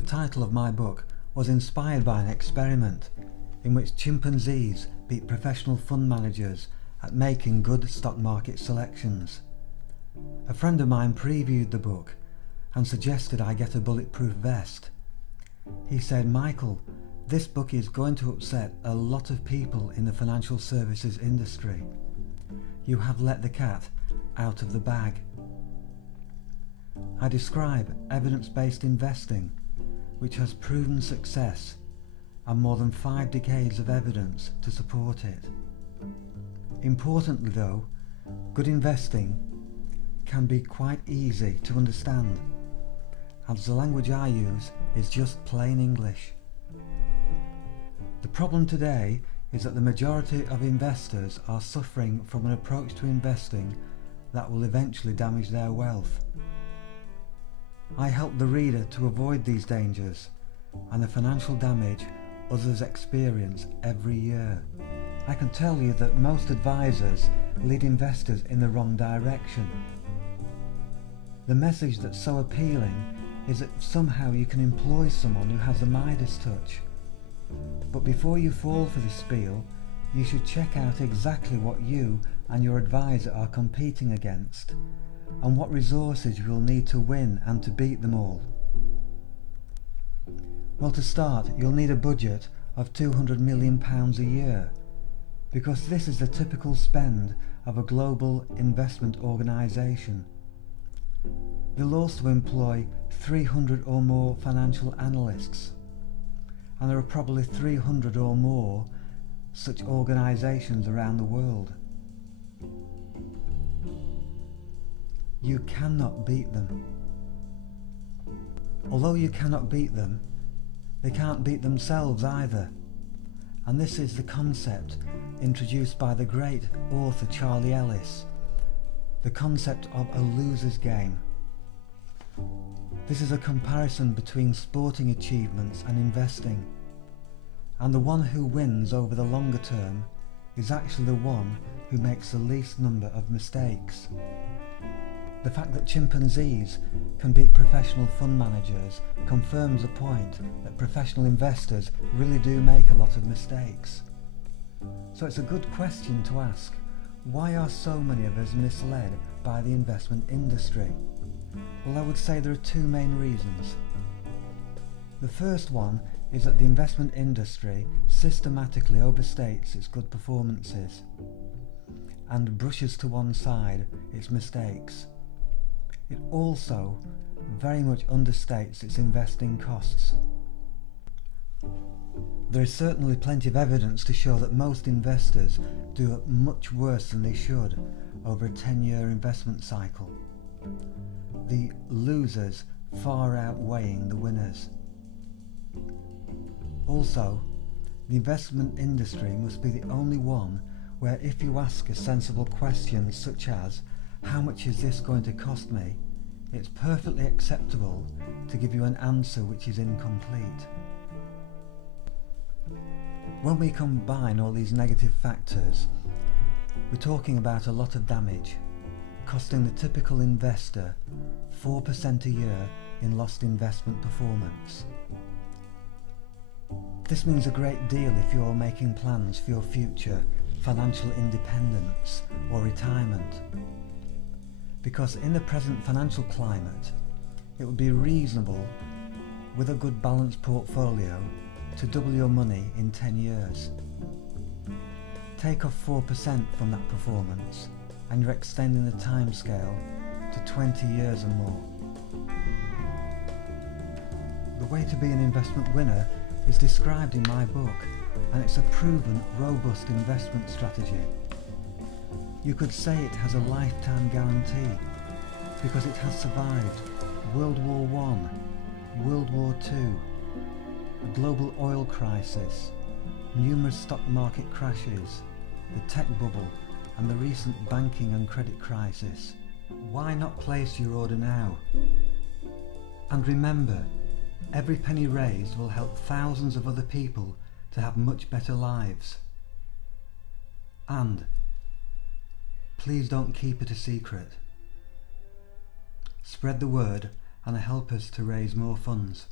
The title of my book was inspired by an experiment in which chimpanzees beat professional fund managers at making good stock market selections. A friend of mine previewed the book and suggested I get a bulletproof vest. He said, "Michael, this book is going to upset a lot of people in the financial services industry. You have let the cat out of the bag." I describe evidence-based investing, which has proven success and more than 5 decades of evidence to support it. Importantly though, good investing can be quite easy to understand, as the language I use is just plain English. The problem today is that the majority of investors are suffering from an approach to investing that will eventually damage their wealth. I help the reader to avoid these dangers and the financial damage others experience every year. I can tell you that most advisors lead investors in the wrong direction. The message that's so appealing is that somehow you can employ someone who has a Midas touch. But before you fall for this spiel, you should check out exactly what you and your advisor are competing against, and what resources you will need to win and to beat them all. Well, to start, you'll need a budget of £200 million a year, because this is the typical spend of a global investment organisation. They'll also employ 300 or more financial analysts, and there are probably 300 or more such organisations around the world. You cannot beat them. Although you cannot beat them, they can't beat themselves either. And this is the concept introduced by the great author Charlie Ellis, the concept of a loser's game. This is a comparison between sporting achievements and investing, and the one who wins over the longer term is actually the one who makes the least number of mistakes. The fact that chimpanzees can beat professional fund managers confirms the point that professional investors really do make a lot of mistakes. So it's a good question to ask, why are so many of us misled by the investment industry? Well, I would say there are 2 main reasons. The first one is that the investment industry systematically overstates its good performances and brushes to one side its mistakes. It also very much understates its investing costs. There is certainly plenty of evidence to show that most investors do much worse than they should over a 10-year investment cycle, the losers far outweighing the winners. Also, the investment industry must be the only one where if you ask a sensible question such as, "How much is this going to cost me?" it's perfectly acceptable to give you an answer which is incomplete. When we combine all these negative factors, we're talking about a lot of damage, costing the typical investor 4% a year in lost investment performance. This means a great deal if you're making plans for your future financial independence or retirement. Because in the present financial climate, it would be reasonable, with a good balanced portfolio, to double your money in 10 years. Take off 4% from that performance and you're extending the timescale to 20 years or more. The way to be an investment winner is described in my book, and it's a proven, robust investment strategy. You could say it has a lifetime guarantee because it has survived World War I, World War II, a global oil crisis, numerous stock market crashes, the tech bubble and the recent banking and credit crisis. Why not place your order now? And remember, every penny raised will help thousands of other people to have much better lives. And please don't keep it a secret. Spread the word and help us to raise more funds.